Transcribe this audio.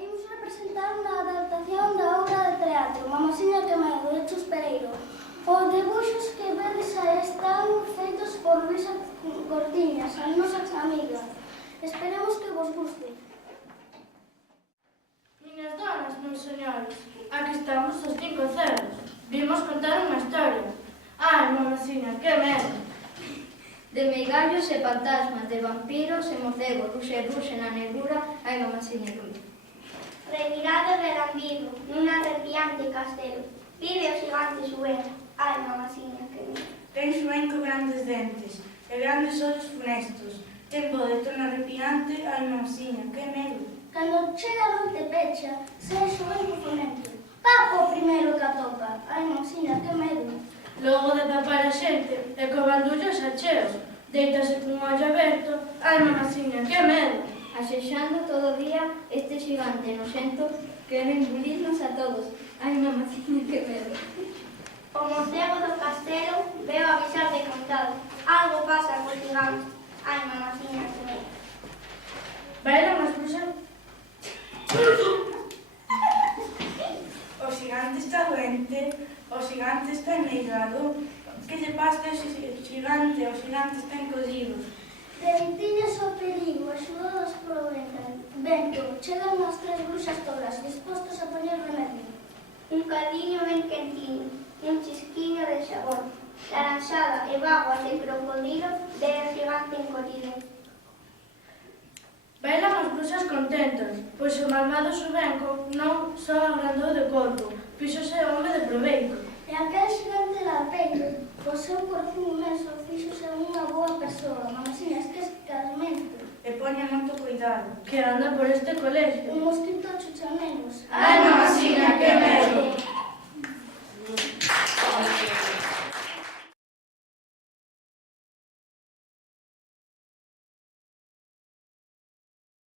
imos representar unha adaptación da obra de teatro Mamasiña que medo, de Chus Pereiro. Os debuxos que vedes aí están feitos por Luisa Cortiñas, a nosa amiga. Esperemos que vos guste. Miñas donas, meus señores, aquí estamos os 5 ceros. Vimos contar unha historia. Ai, Mamasiña, que medo! De meigallos e fantasmas, de vampiros e mocegos, ruxe na negrura, ai, Mamasiña ruxe. Revirado e relambido, nun arrepiante castelo. Vive o xigante Xuén, ai, Mamasiña, que medo. Ten Xuén con grandes dentes e grandes ollos funestos. Ten bo de tono arrepiante, ai, Mamasiña, que medo! Cando chega a noite pecha, sai Xuén co fonente. Papo o primeiro que atopa, ai, Mamasiña, que medo. Logo de tapar a xente e co bandullos acheos, deítase cun ollo aberto, ai, Mamasiña, que medo! Asexando todo o día, este xigante noxento quere engulirnos a todos. Ai, Mamasiña, que medo. O mocego do castelo veo avisar de contado. Algo pasa co xigante. Ai, Mamasiña, que medo. Bailan as bruxas. O xigante está doente, o xigante está enmeigado. Que lle pasa ao xigante? O xigante está encollido. Revitiñas o perigo, axudados polo vento, chegan as 3 bruxas todas, dispostos a poñer remedio. Un cadiño ben quentiño, un chisquiño de xabón, laranxada e vaguas de crocodilo, ve o xigante encollido. Bailan as bruxas contentas, pois o malvado Xubenco non só agrandou de corpo, fíxose home de proveito. E aquel xigante lapeiro, o seu corpo inmenso, fíxose unha boa persoa, Mamasiña, que escarmento. E poña moito cuidado, que anda por este colegio. Un mosquito chuchamenos. Ai, Mamasiña,